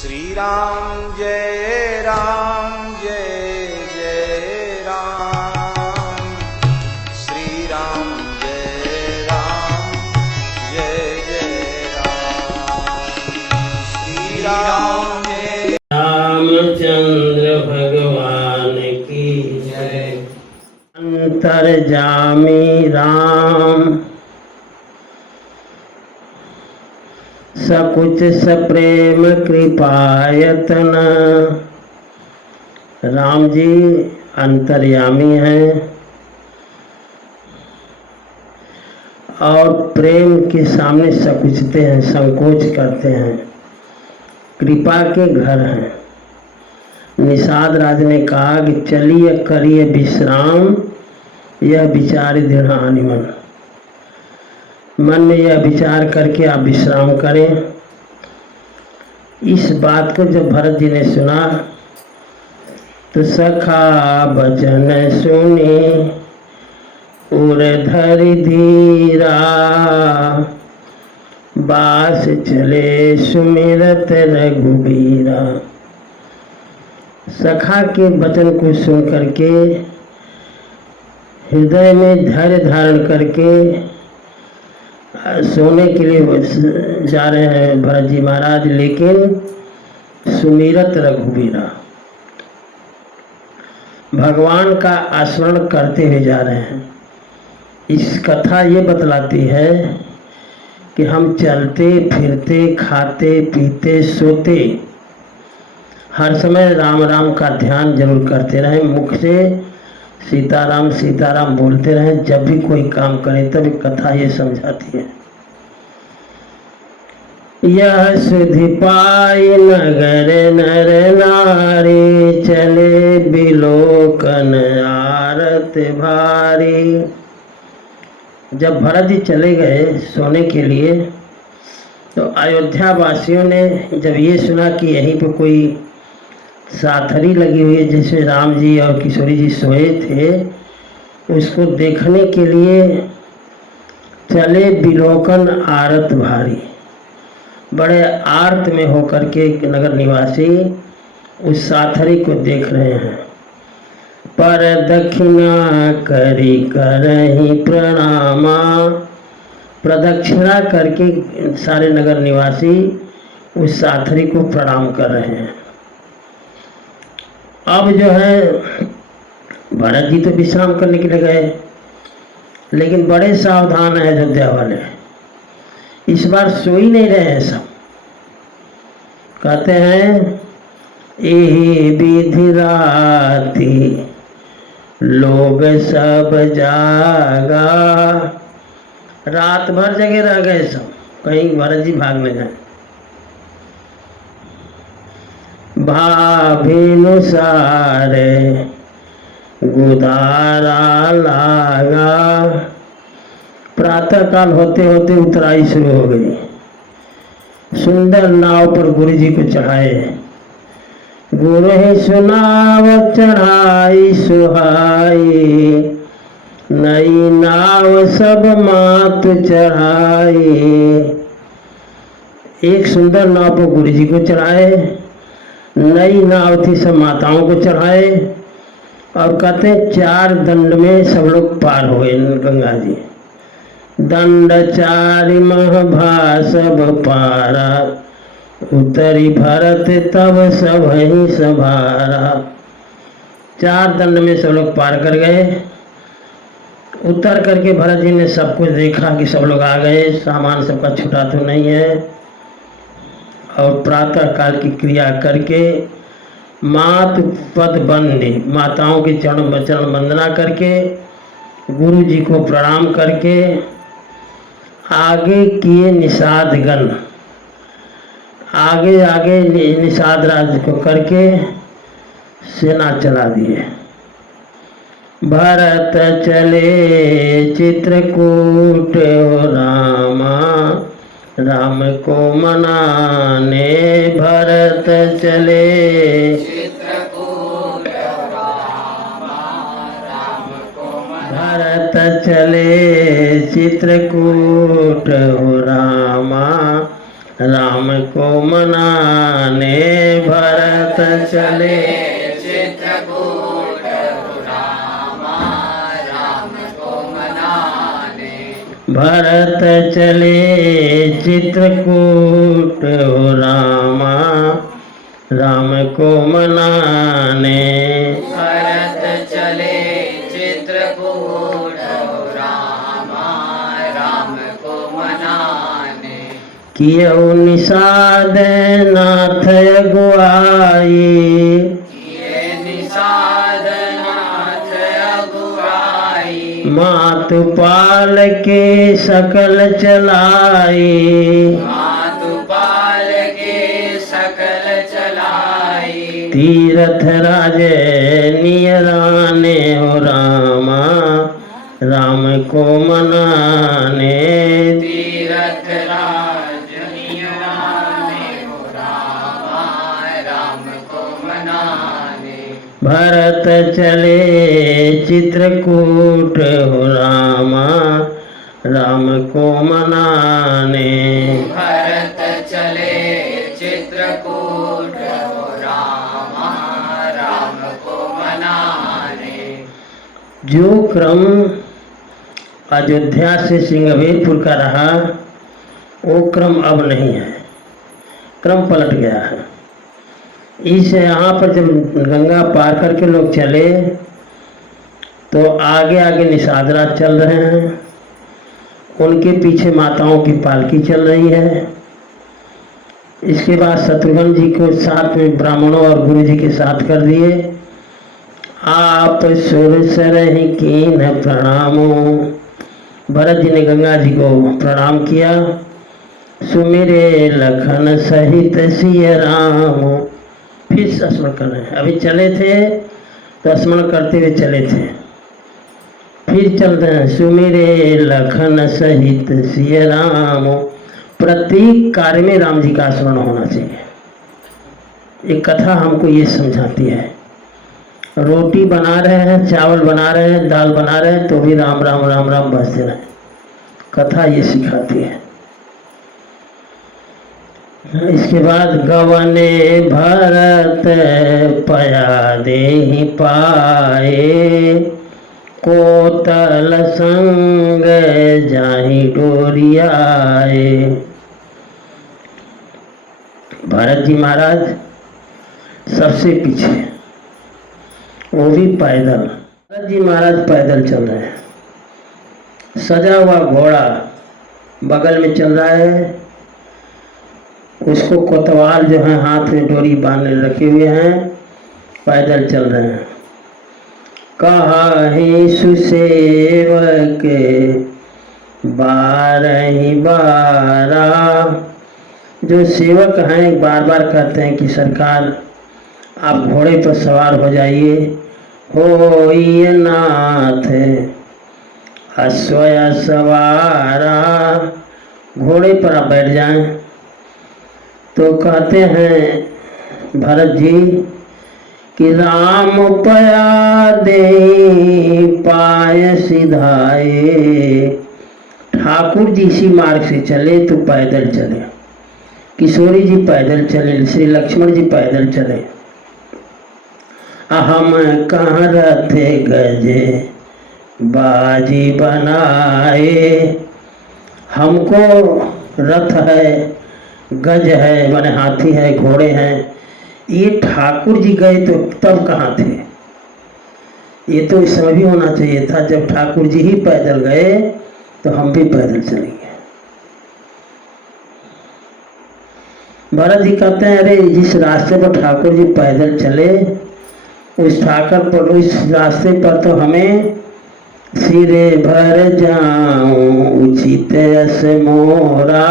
श्री राम जय जय राम, श्री राम जय जय राम, श्री राम जय रामचंद्र भगवान की जय। अंतर्जामी राम सकुच सप्रेम कृपायतन। राम जी अंतर्यामी हैं और प्रेम के सामने सकुचते हैं, संकोच करते हैं, कृपा के घर हैं। निषाद राज ने कहा कि चलिए करिए विश्राम, यह विचार दृढ़ आनिमन। मन में यह विचार करके आप विश्राम करें। इस बात को जब भरत जी ने सुना तो सखा बचन सुनी उर धरि धीरा, बास चले सुमिरत रघुबीरा। सखा के वचन को सुन करके हृदय में धैर्य धारण करके सोने के लिए जा रहे हैं भरत जी महाराज, लेकिन सुमिरत रघुबीरा, भगवान का स्मरण करते हुए जा रहे हैं। इस कथा ये बतलाती है कि हम चलते फिरते खाते पीते सोते हर समय राम राम का ध्यान जरूर करते रहें। मुख से सीताराम सीताराम बोलते रहें। जब भी कोई काम करें तब कथा ये समझाती है। यह सुधि पाई नगर नर नारी, चले बिलोकन आरत भारी। जब भरत जी चले गए सोने के लिए तो अयोध्या वासियों ने जब ये सुना कि यहीं पे कोई साथरी लगी हुई है जिसमें राम जी और किशोरी जी सोए थे, उसको देखने के लिए चले बिलोकन आरत भारी। बड़े आर्त में होकर के नगर निवासी उस साथरी को देख रहे हैं। पर दक्षिणा करी करही प्रणामा, प्रदक्षिणा करके सारे नगर निवासी उस साथरी को प्रणाम कर रहे हैं। अब जो है भरत जी तो विश्राम करने के लिए गए, लेकिन बड़े सावधान हैं अयोध्या वाले। इस बार सो ही नहीं रहे हैं सब। कहते हैं यही विधि राती लोग सब जागा, रात भर जगे रह गए सब, कहीं भरत जी भाग न जाए। भाभिनुसार गुदारा लागा, प्रातः काल होते होते उतराई शुरू हो गई। सुंदर नाव पर गुरु जी को चढ़ाए। गुरु ही सुनाव चढ़ाई सुहाई, नई नाव सब मात चढ़ाई। एक सुंदर नाव पर गुरु जी को चढ़ाए, नई नाव थी सब माताओं को चढ़ाए, और कहते हैं 4 दंड में सब लोग पार हो गए गंगा जी। दंड 4 महभा सब पारा, उतरी भरत तब सब ही सभारा। 4 दंड में सब लोग पार कर गए। उतर करके भरत जी ने सब कुछ देखा कि सब लोग आ गए, सामान सबका छूटा तो नहीं है। और प्रातः काल की क्रिया करके मात पद बंदे, माताओं के चरण वंदना करके गुरु जी को प्रणाम करके आगे किए निषादगण, आगे आगे निषाद राज को करके सेना चला दिए। भरत चले चित्रकूट रामा, राम को मनाने भरत चले चित्रकूट रामा, राम को भरत चले चित्रकूट रामा, राम को मनाने भरत चले चित्रकूट रामा राम को मनाने भरत चले चित्रकूट हो रामा राम को मनाने भरत चले चित्रकूट रामा राम को मनाने कियो निषाद नाथ अगुआई ये निषाद नाथ अगुआई मातु पाल के सकल चलाई मातुपाल के सकल चलाई तीरथ राजे नियराने हो रामा राम को मनाने तीरथ राज नियराने हो रामा राम को मनाने भरत चले चित्रकूट हो रामा राम को मनाने भरत चले चित्रकूट हो रामा राम को मनाने जो क्रम अयोध्या से सिंहवेरपुर का रहा वो क्रम अब नहीं है, क्रम पलट गया है। इस यहाँ पर जब गंगा पार करके लोग चले तो आगे आगे निषाद राज चल रहे हैं, उनके पीछे माताओं की पालकी चल रही है। इसके बाद शत्रुघ्न जी को साथ में ब्राह्मणों और गुरु जी के साथ कर दिए। आप सुर सरहि कीन प्रणामो, भरत जी ने गंगा जी को प्रणाम किया। सुमिरे लखन सहित सिय राम, फिर स्मरण कर रहे हैं। अभी चले थे तो स्मरण करते हुए चले थे, फिर चल रहे हैं। सुमिरे लखन सहित सिय राम, प्रत्येक कार्य में राम जी का स्मरण होना चाहिए। एक कथा हमको ये समझाती है, रोटी बना रहे हैं, चावल बना रहे हैं, दाल बना रहे हैं, तो भी राम राम राम राम बजते रहे। कथा ये सिखाती है। इसके बाद गवने भरत पया देहि पाए, कोतल संग जाहि डोरियाए। भरत जी महाराज सबसे पीछे, वो भी पैदल। भरत जी महाराज पैदल चल रहे हैं, सजा हुआ घोड़ा बगल में चल रहा है, उसको कोतवाल जो है हाथ में डोरी बांधे रखे हुए हैं, पैदल चल रहे हैं। कहाहि सुसेवक बारहि बारा, जो सेवक हैं बार बार कहते हैं कि सरकार आप घोड़े पर सवार हो जाइए। होई नाथ अश्वय सवारा, घोड़े पर आप बैठ जाएं। तो कहते हैं भरत जी कि राम पया दे पाय सिधाए। ठाकुर जी इसी मार्ग से चले तो पैदल चले, किशोरी जी पैदल चले, श्री लक्ष्मण जी पैदल चले। हम कहाँ रथे गजे बाजी बनाए, हमको रथ है, गज है माने हाथी है, घोड़े हैं। ये ठाकुर जी गए तो तब कहाँ थे? ये तो इस समय भी होना चाहिए था, जब ठाकुर जी ही पैदल गए तो हम भी पैदल चलेंगे। भरत जी कहते हैं अरे जिस रास्ते पर ठाकुर जी पैदल चले उस रास्ते पर तो हमें सिरे भर जाऊं उचित यस मोरा,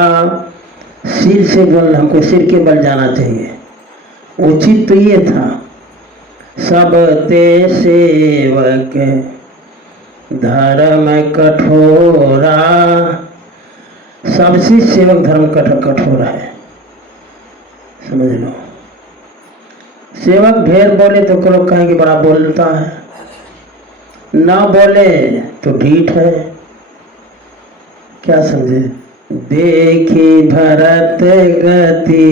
सिर से बल, हमको सिर के बल जाना चाहिए। उचित तो ये था, सब ते सेवक धर्म कठोरा, सबसे सेवक धर्म कठोर है, समझ लो। सेवक ढेर बोले तो लोग कहेंगे बड़ा बोलता है, ना बोले तो ढीठ है। क्या समझे? देखी भरत गति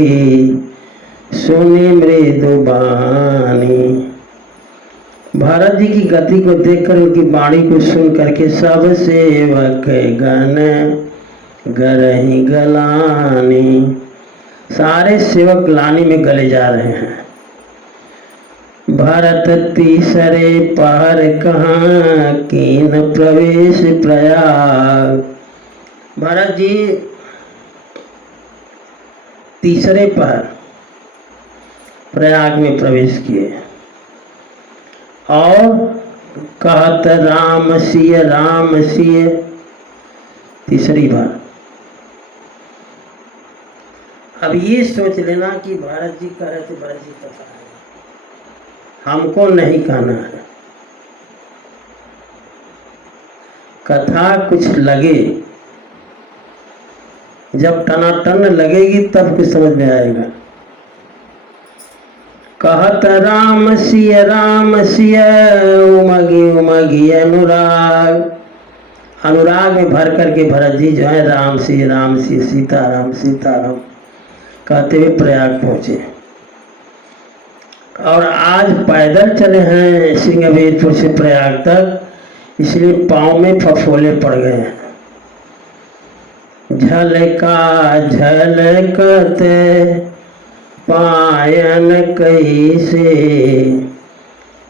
सुनी मृदुबानी। भरत जी की गति को देखकर उनकी वाणी को सुन करके सब सेवक गण गरही गलानी। सारे सेवक ग्लानी में गले जा रहे हैं। भरत तीसरे पहर कहाँ कीन प्रवेश प्रयाग। भरत जी तीसरे पहर प्रयाग में प्रवेश किए और कहत राम सिय तीसरी बार। अब ये सोच लेना कि भरत जी कह रहे थे, भरत जी कथा है, हमको नहीं कहना है। कथा कुछ लगे, जब टनाटन लगेगी तब कुछ समझ में आएगा। कहत राम सिय उमगी उमगी अनुराग। अनुराग में भर करके भरत जी जो है राम सी सीताराम सीताराम कहते हुए प्रयाग पहुंचे। और आज पैदल चले हैं सिंहवीरपुर से प्रयाग तक, इसलिए पाँव में फफोले पड़ गए हैं। झलका झलकते पायन कैसे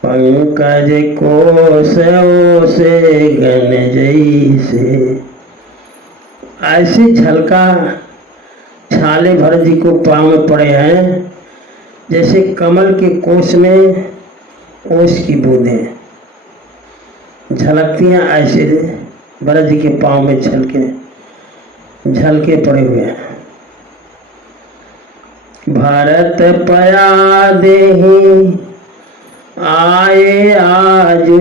पंकज कोस से गन जैसे। ऐसे झलका छाले भरत जी को पाँव में पड़े हैं जैसे कमल के कोस में ओस की बूंदें झलकती हैं, ऐसे भरत जी के पाँव में झलके पड़े हुए हैं। भारत पया देहि आए आजू।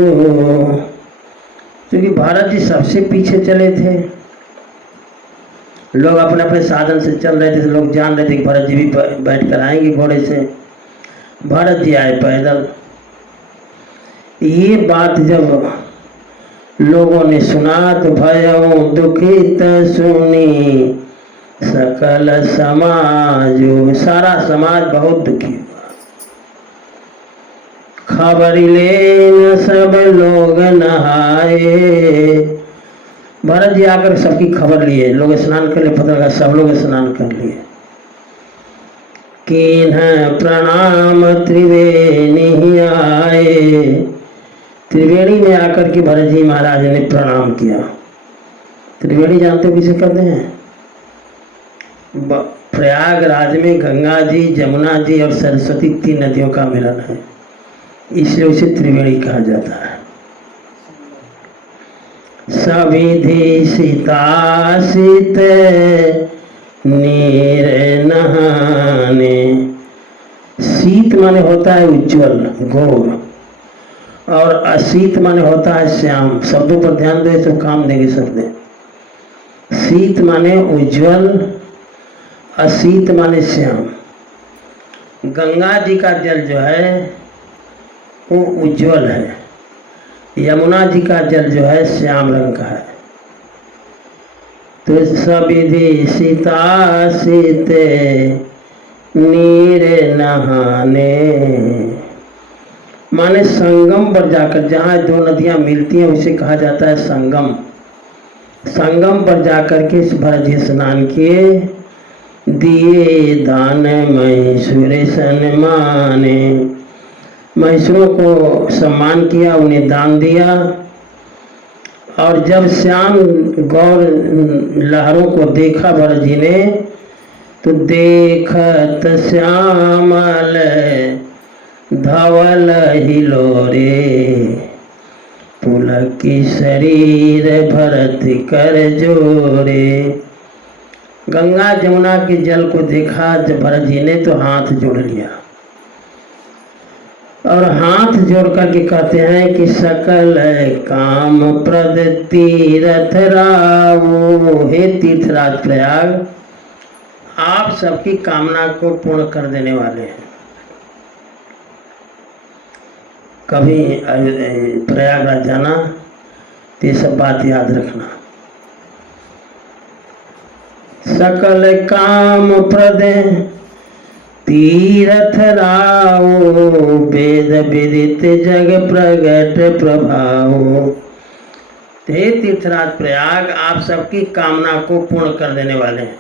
क्योंकि भारत जी सबसे पीछे चले थे, लोग अपने अपने साधन से चल रहे थे, लोग जान रहे थे कि भरत जी भी बैठ कर आएंगे घोड़े से। भरत जी आए पैदल। ये बात जब लोगों ने सुना तो भयऊ दुखित सुनी सकल समाज। सारा समाज बहुत दुखी हुआ। खबर लेन सब लोग नहाए। भरत जी आकर सबकी खबर लिए, लोग स्नान कर लिए, पता लगा सब लोग स्नान कर लिए। किन्ह प्रणाम त्रिवेणी आए। त्रिवेणी में आकर के भरत जी महाराज ने प्रणाम किया। त्रिवेणी जानते हो किसे कहते हैं? प्रयागराज में गंगा जी, जमुना जी और सरस्वती 3 नदियों का मिलन है, इसलिए उसे त्रिवेणी कहा जाता है। सविधि सीतासित नीर नहाने। शीत माने होता है उज्ज्वल घोर, और अशीत माने होता है श्याम। शब्दों पर ध्यान दे तो काम देंगे शब्द। शीत माने उज्ज्वल, अशीत माने श्याम। गंगा जी का जल जो है वो उज्ज्वल है, यमुना जी का जल जो है श्याम रंग का है। तो सविधि सीतासित नीर नहाने माने संगम पर जाकर, जहाँ 2 नदियाँ मिलती हैं उसे कहा जाता है संगम। संगम पर जाकर के भरत जी स्नान किए। दिए दान महिषुर सन्माने। महिषुरों को सम्मान किया, उन्हें दान दिया। और जब श्याम गौर लहरों को देखा भरत जी ने, तो देखत श्यामल धवल हिलोरे पुलकी शरीर भरत कर जोरे। गंगा जमुना के जल को देखा जब भरत जी ने, तो हाथ जोड़ लिया और हाथ जोड़ करके कहते हैं कि सकल काम प्रद तीरथ रावो। हे तीर्थराज प्रयाग, आप सबकी कामना को पूर्ण कर देने वाले हैं। कभी प्रयागराज जाना तो ये सब बात याद रखना। सकल काम प्रद तीरथ राओ, वेद विदित जग प्रगट प्रभाओ। हे तीर्थराज प्रयाग, आप सबकी कामना को पूर्ण कर देने वाले हैं।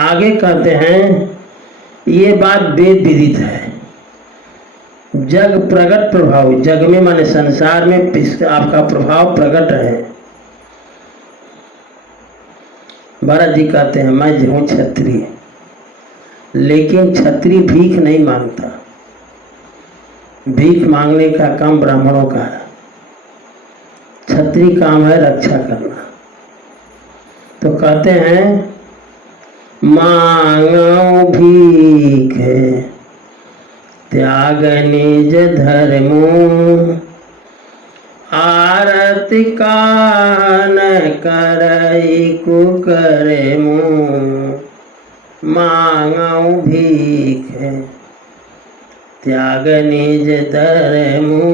आगे कहते हैं ये बात वेद विदित है, जग प्रगट प्रभाव, जग में माने संसार में आपका प्रभाव प्रकट है। भरत जी कहते हैं मैं हूँ क्षत्रिय, लेकिन क्षत्रिय भीख नहीं मांगता, भीख मांगने का काम ब्राह्मणों का है, क्षत्रिय काम है रक्षा करना। तो कहते हैं मांगो भीख त्याग निज धर्मो, आरती कान करई कुकरे मुँह। मांगो भीख त्याग निज धर्मो।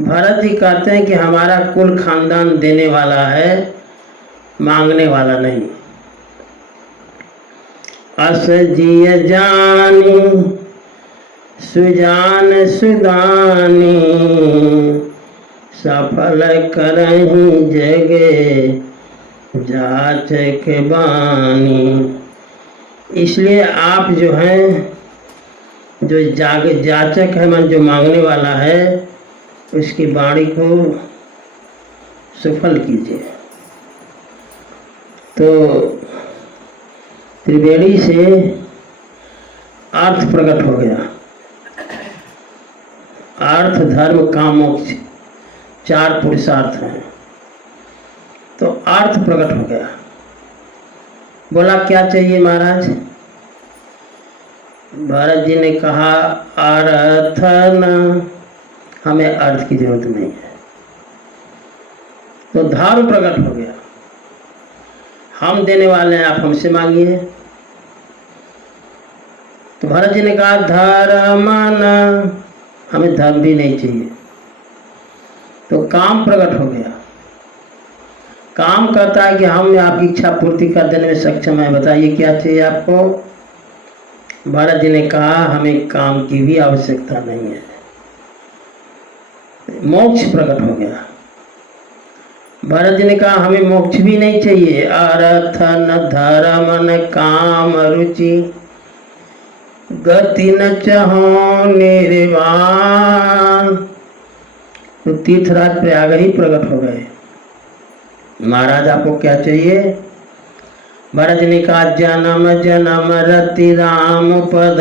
भरत जी कहते हैं कि हमारा कुल खानदान देने वाला है, मांगने वाला नहीं। अस जिय जानी सुजान सुदानी, सफल करहीं जगे जाचक बानी। इसलिए आप जो हैं, जो जाचक है मन जो मांगने वाला है, उसकी वाणी को सफल कीजिए। तो त्रिवेणी से अर्थ प्रकट हो गया, अर्थ धर्म काम मोक्ष 4 पुरुषार्थ हैं। तो अर्थ प्रकट हो गया। बोला क्या चाहिए महाराज? भरत जी ने कहा अर्थ न, हमें अर्थ की जरूरत नहीं है। तो धर्म प्रकट हो गया, हम देने वाले हैं, आप हमसे मांगिए। तो भरत जी ने कहा धर्म न, हमें धर्म भी नहीं चाहिए। तो काम प्रकट हो गया। काम कहता है कि हम आपकी इच्छा पूर्ति कर देने में सक्षम है, बताइए क्या चाहिए आपको? भरत जी ने कहा हमें काम की भी आवश्यकता नहीं है। मोक्ष प्रकट हो गया। भरत जी ने कहा हमें मोक्ष भी नहीं चाहिए। अर्थ न धर्म न काम रुचि, गति न चाहो निर्वाण। तो तीर्थराज प्रयाग ही प्रकट हो गए। महाराज आपको क्या चाहिए? भरत ने कहा जन्म जन्म रति राम पद,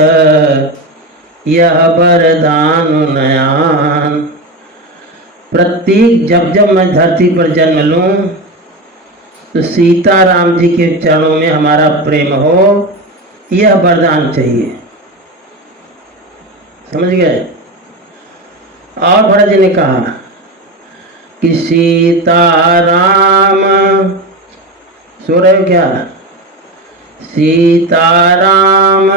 यह वरदान नयान। प्रत्येक जब जब मैं धरती पर जन्म लूं तो सीता राम जी के चरणों में हमारा प्रेम हो, यह वरदान चाहिए। समझ गए? और भरत जी ने कहा कि सीता राम, सो रहे हो क्या? सीता राम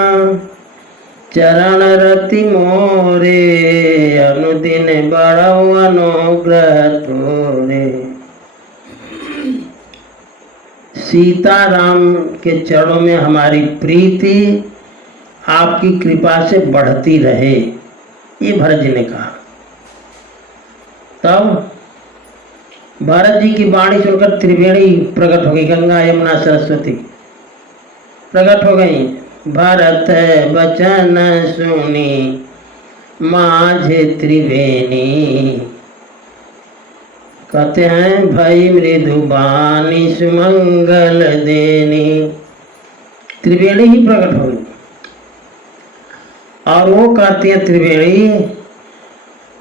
चरण रति मोरे, अनुदिन बड़ो अनुग्रह तोरे। सीता राम के चरणों में हमारी प्रीति आपकी कृपा से बढ़ती रहे, ये भरत जी ने कहा। तब भरत जी की वाणी सुनकर त्रिवेणी प्रकट हो गई, गंगा यमुना सरस्वती प्रकट हो गई। भरत बचन सुनी माझे त्रिवेणी, कहते हैं भई मृदुबानी सुमंगल देनी। त्रिवेणी ही प्रकट हो गई। और वो कहती है त्रिवेणी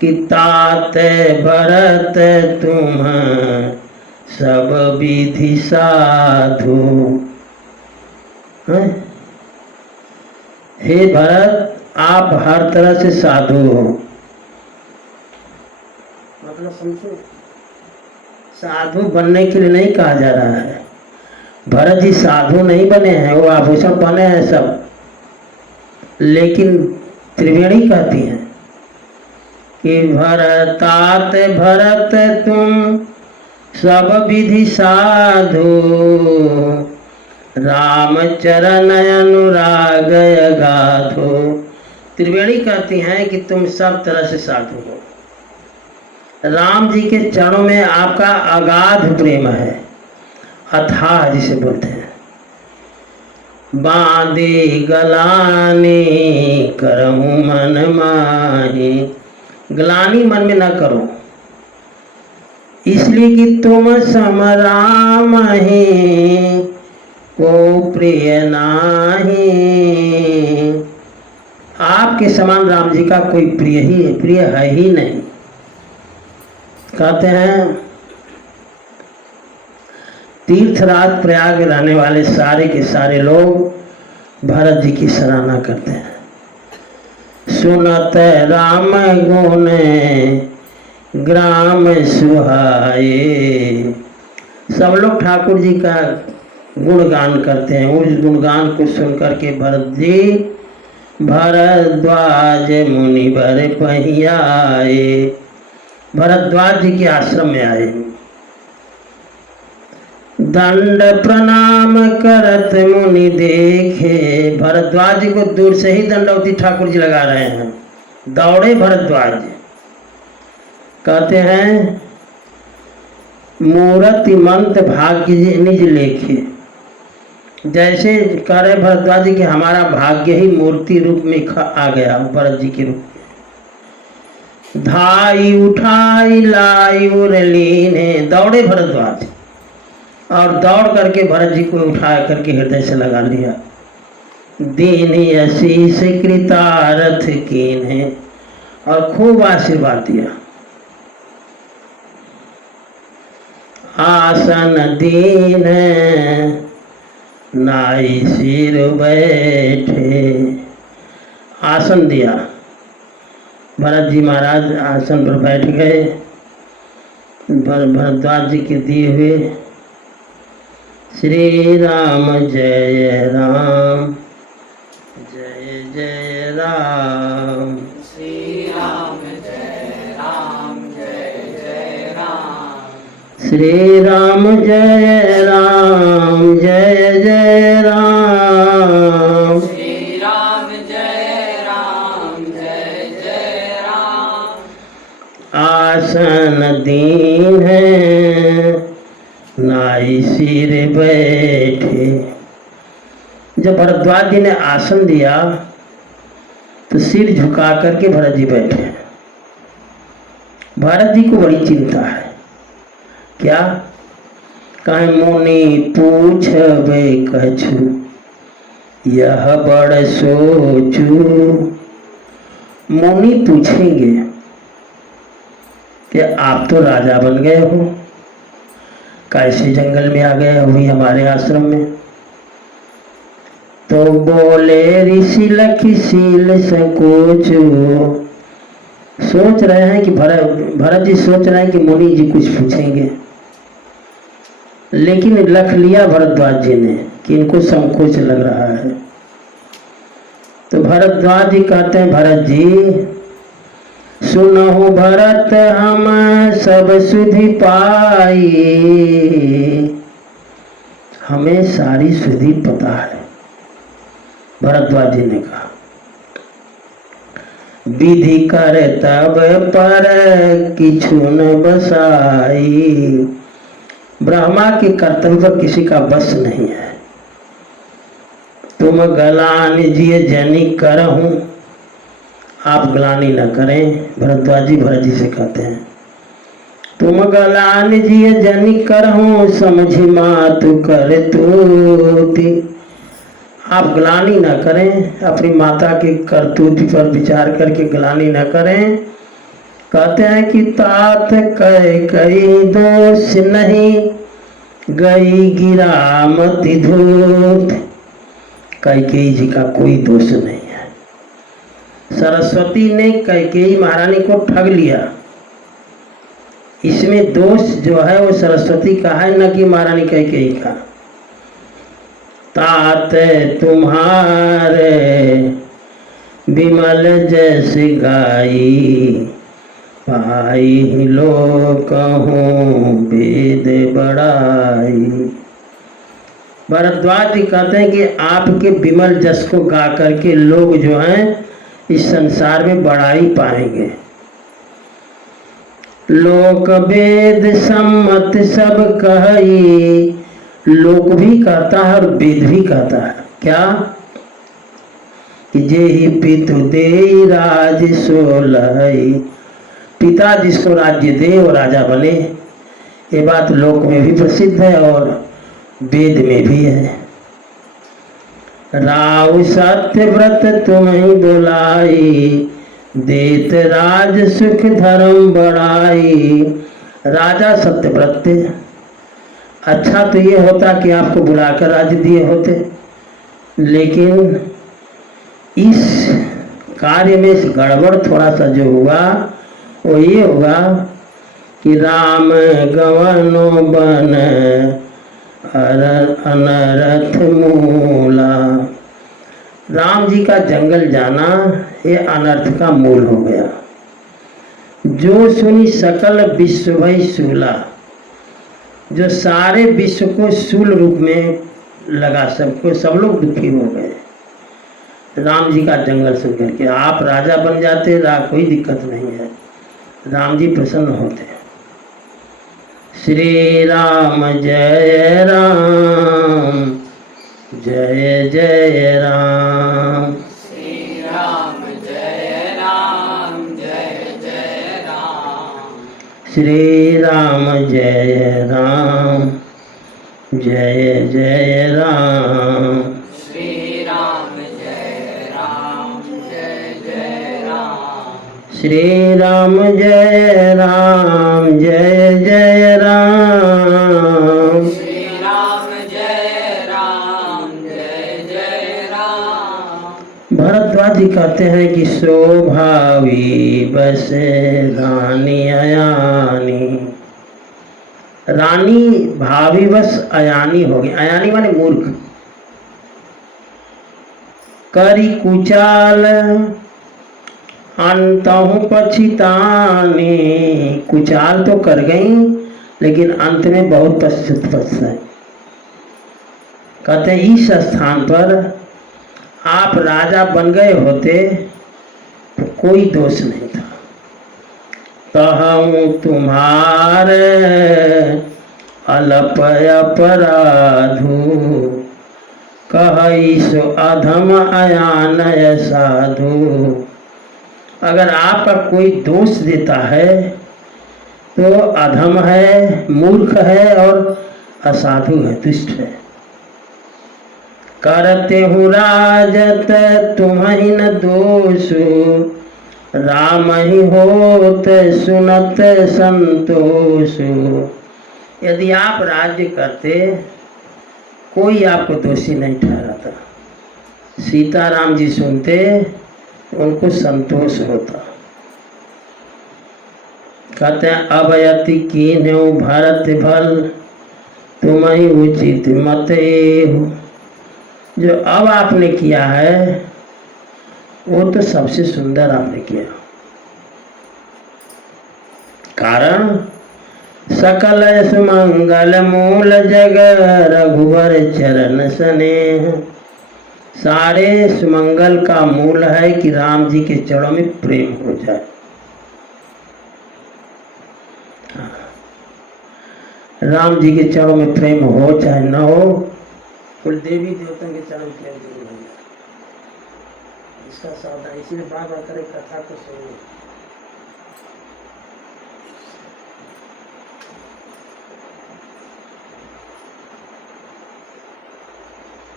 कि तात भरत तुम सब विधि साधु। हे भरत, आप हर तरह से साधु हो। मतलब समझो, साधु बनने के लिए नहीं कहा जा रहा है। भरत जी साधु नहीं बने हैं, वो आभूषण बने हैं सब, लेकिन त्रिवेणी कहती हैं कि भरतात भरत तुम सब विधि साधु, राम चरण अनुराग अगाधो। त्रिवेणी कहती हैं कि तुम सब तरह से साधु हो। राम जी के चरणों में आपका अगाध प्रेम है, अथाह जिसे बोलते हैं। बांधे गलानी करहूँ मन माही, गलानी मन में न करो, इसलिए कि तुम सम राम ही को प्रिय नाही। आपके समान राम जी का कोई प्रिय है ही नहीं। कहते हैं तीर्थराज प्रयाग रहने वाले सारे के सारे लोग भरत जी की सराहना करते हैं। सुनत राम गुण ग्राम सुहाए, सब लोग ठाकुर जी का गुणगान करते हैं। उस गुणगान को सुनकर के भरत जी भरद्वाज मुनि बर पहियाए, भरद्वाज जी के आश्रम में आए। दंड प्रणाम करत मुनि देखे, भरद्वाज जी को दूर से ही दंडवती ठाकुर जी लगा रहे हैं। दौड़े भरद्वाज, कहते हैं मूर्ति मंत्र भाग्य निज लेखे। जैसे कह रहे भरद्वाज जी कि हमारा भाग्य ही मूर्ति रूप में आ गया, भरत जी के रूप में। धाई उठाई लाई उरलीने, दौड़े भरद्वाज और दौड़ करके भरत जी को उठा करके हृदय से लगा लिया। दीनी आशीष कृतारथ कीन्हे, और खूब आशीर्वाद दिया। आसन दीन नाई सिर बैठे, आसन दिया। भरत जी महाराज आसन पर बैठ गए। भरद्वाज जी के दिए हुए श्री राम जय राम, जय जय राम, श्री राम जय राम, जय जय राम, श्री राम जय राम, जय जय राम, श्री राम जय राम, जय जय राम। आसन दीन है नाई सिर बैठे। जब भरद्वाज जी ने आसन दिया तो सिर झुका करके भरत जी बैठे। भरत जी को बड़ी चिंता है। क्या? कहे मुनि पूछबे कछु, यह बड़ सोचू। मुनि पूछेंगे कि आप तो राजा बन गए हो, कैसे जंगल में आ गए अभी हमारे आश्रम में? तो बोले ऋषि लखी शील संकोच। सोच रहे हैं कि भरत जी सोच रहे हैं कि मुनि जी कुछ पूछेंगे, लेकिन लख लिया भरद्वाज जी ने कि इनको संकोच लग रहा है। तो भरद्वाज जी कहते हैं भरत जी सुनहु भरत हम सब सुधि पाई, हमें सारी सुधि पता है। भरद्वाज जी ने कहा विधि कर तब पर किछु न बसाई, ब्रह्मा के कर्तव्य पर किसी का बस नहीं है। तुम गलान जिय जनी करहूं, आप गलानी न करें। भरद्वाज जी भरत जी से कहते हैं तुम गलान जिय जनी करहूं, समझी मातु कर तूती। आप गलानी न करें, अपनी माता के करतूत पर विचार करके गलानी न करें। कहते हैं कि तात कई दोष नहीं, गई गिरा मति धूत। कैकेयी जी का कोई दोष नहीं है। सरस्वती ने कैकेयी महारानी को ठग लिया, इसमें दोष जो है वो सरस्वती का है, न कि महारानी कैकेयी का। तात तुम्हारे विमल जैसी गाई, पाई लोक कहूँ वेद बड़ाई। भरद्वाज जी कहते हैं कि आपके विमल जस को गा करके लोग जो हैं इस संसार में बड़ाई पाएंगे। लोक वेद सम्मत सब कही, लोक भी कहता है और वेद भी कहता है क्या कि जे ही पितु दे राज सोलहई, पिता जिसको राज्य दे वो राजा बने। ये बात लोक में भी प्रसिद्ध है और वेद में भी है। राव सत्य व्रत तुम्हें बुलाई, देत राज सुख धर्म बढ़ाई। राजा सत्यव्रत थे। अच्छा तो ये होता कि आपको बुलाकर राज्य दिए होते, लेकिन इस कार्य में इस गड़बड़ थोड़ा सा जो हुआ वो ये होगा कि राम गवनो बन अनरथ मूला। राम जी का जंगल जाना ये अनर्थ का मूल हो गया। जो सुनी सकल विश्व भई सूला, जो सारे विश्व को शूल रूप में लगा, सबको सब लोग दुखी हो गए राम जी का जंगल सुन करके। आप राजा बन जाते, कोई दिक्कत नहीं है, राम जी प्रसन्न होते। श्री राम जय राम, जय जय राम। श्री राम जय राम, जय जय राम। श्री राम जय राम, जय जय राम। श्री राम जय राम, जय जय राम। श्री राम जय राम, जय जय राम। श्री राम जय राम, जय जय राम। भरद्वाज जी कहते हैं कि शोभावी बसे रानी अयानी। रानी भावीवश अयानी हो गई। अयानी माने मूर्ख। करी कुचाल अंतहु पछितानी। कुचाल तो कर गई लेकिन अंत में बहुत पछताई। कहते इस स्थान पर आप राजा बन गए होते तो कोई दोष नहीं था। कहूँ तुम्हारे अल्प अपराधु, कही सो अधम अयानय साधु। अगर आपका कोई दोष देता है तो अधम है, मूर्ख है और असाधु है, दुष्ट है। करते हूँ राजत तुम्हें न दोष, राम ही होत सुनत संतोष। यदि आप राज्य करते कोई आपको दोषी नहीं ठहराता। सीताराम जी सुनते उनको संतोष होता। कहते हैं अभयति कीन्हु भरत भल, तुम्हें उचित मत हो। जो अब आपने किया है वो तो सबसे सुंदर आपने किया। कारण सकल सुमंगल मूल जग रघुवर चरण स्नेह। सारे सुमंगल का मूल है कि राम जी के चरणों में प्रेम हो जाए। राम जी के चरणों में प्रेम हो चाहे न हो, कुल देवी देवताओं के चरण प्रेम जरूर हो जाए। इसका सावधान, इसीलिए बार बार करें कथा को सुनिए।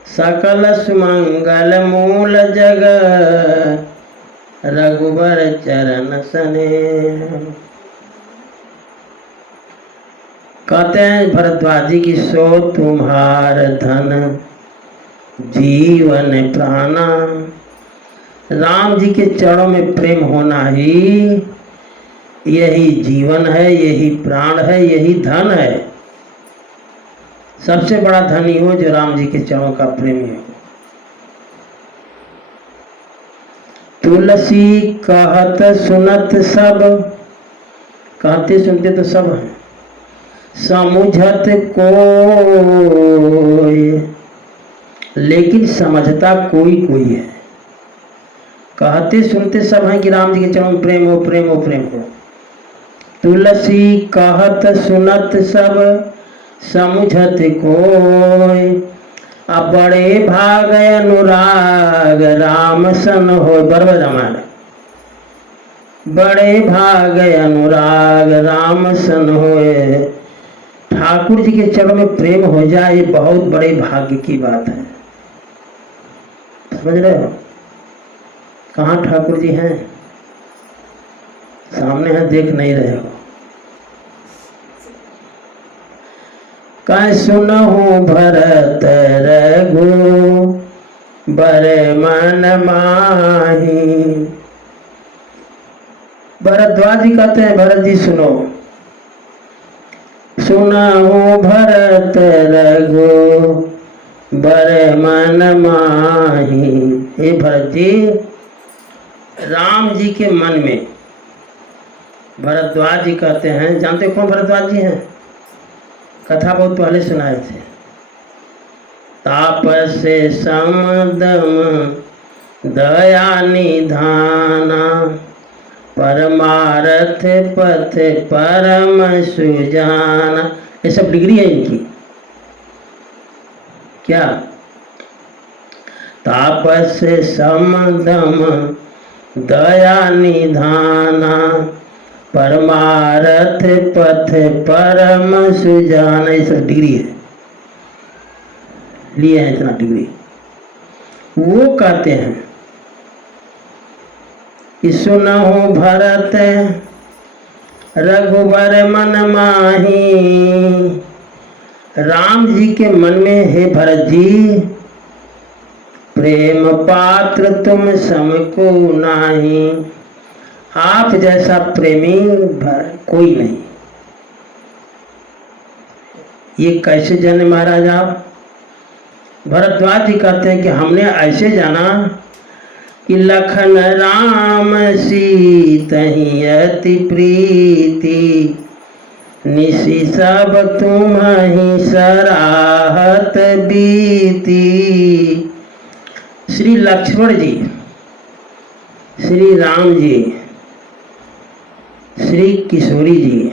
सकल सुमंगल मूल जग रघुबर चरण स्नेह। कहते हैं भरद्वाज जी की सो तुम्हार धन जीवन प्राणा। राम जी के चरणों में प्रेम होना ही यही जीवन है, यही प्राण है, यही धन है। सबसे बड़ा धनी हो जो राम जी के चरणों का प्रेमी हो। तुलसी कहत सुनत सब, कहते सुनते तो सब हैं, समुझत कोई लेकिन समझता कोई कोई है। कहते सुनते सब हैं कि राम जी के चरणों में प्रेम हो, प्रेम हो, प्रेम हो। तुलसी कहत सुनत सब समुझत कोई, अब बड़े भाग अनुराग राम सन हो। बरबर रामायण। बड़े भाग अनुराग राम सन होए। ठाकुर जी के चरणों में प्रेम हो जाए, ये बहुत बड़े भाग्य की बात है। समझ रहे हो? कहाँ ठाकुर जी हैं? सामने हैं, देख नहीं रहे हो। कह सुनहु भरत रघु बर मन माही। भरद्वाज जी कहते हैं, भरत जी सुनो, सुनहु भरत रघु बर मन माही। हे भरत जी, राम जी के मन में, भरद्वाज जी कहते हैं, जानते कौन भरद्वाज जी हैं? कथा बहुत पहले सुनाए थे। तापस समदम दया निधाना, परमारथ पथ परम सुजाना। ये सब डिग्री है इनकी। क्या? तापस समदम दया निधाना, परमारथ पथ परम सुजान। ये सब डिग्री है, लिए हैं इतना डिग्री। वो कहते हैं कि सुनहु भरत रघुबर मन माही। राम जी के मन में, हे भरत जी, प्रेम पात्र तुम समको नाही। आप जैसा प्रेमी कोई नहीं। ये कैसे जाने महाराज आप? भरद्वाज जी कहते हैं कि हमने ऐसे जाना कि लखन राम सीतहि अति प्रीति, निशि सब तुम्हि सराहत बीती। श्री लक्ष्मण जी, श्री राम जी, श्री किशोरी जी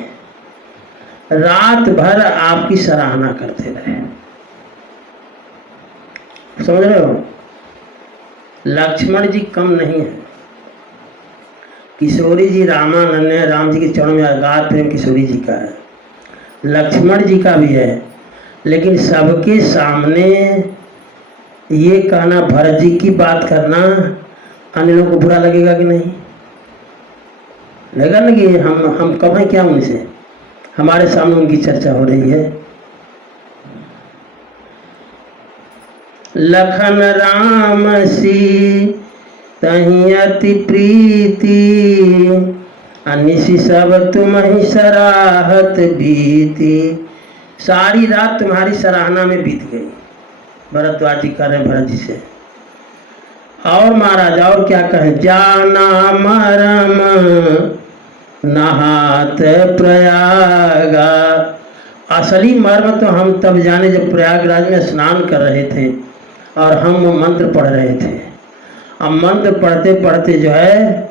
रात भर आपकी सराहना करते रहे। समझ रहे हो? लक्ष्मण जी कम नहीं है, किशोरी जी रामानंद है। राम जी के चरणों में अगाध प्रेम किशोरी जी का है, लक्ष्मण जी का भी है। लेकिन सबके सामने ये कहना, भरत जी की बात करना, अन्य लोगों को बुरा लगेगा कि नहीं? लगेगा ना कि हम कब हैं क्या उनसे? हमारे सामने उनकी चर्चा हो रही है। लखन राम सीतहि अति प्रीति, निशि सब तुम्हि सराहत बीती। सारी रात तुम्हारी सराहना में बीत गई। भरद्वाज जी कह रहे भरत जी से। और महाराज और क्या कहें? जाना मरम नहात प्रयागा। असली मर्म तो हम तब जाने जब प्रयागराज में स्नान कर रहे थे और हम वो मंत्र पढ़ रहे थे। अब मंत्र पढ़ते पढ़ते जो है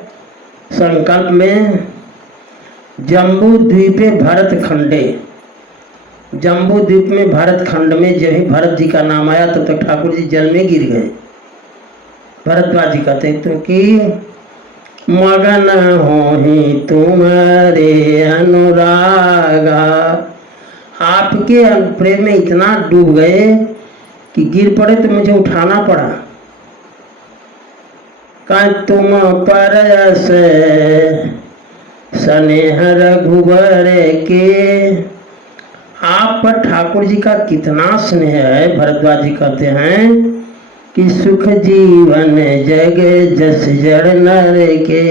संकल्प में जम्बू द्वीपे भरत खंडे, जम्बू द्वीप में भरत खंड में जब ही भरत जी का नाम आया तब तक ठाकुर जी जल में गिर गए। भरद्वाज जी कहते तो कि मगन होहि तुम्हारे अनुरागा। आपके प्रेम में इतना डूब गए कि गिर पड़े तो मुझे उठाना पड़ा। कह तुम परस स्नेह रघुबर के। आप पर ठाकुर जी का कितना स्नेह है। भरद्वाज जी कहते हैं कि सुख जीवन जग जस जड़ नर के।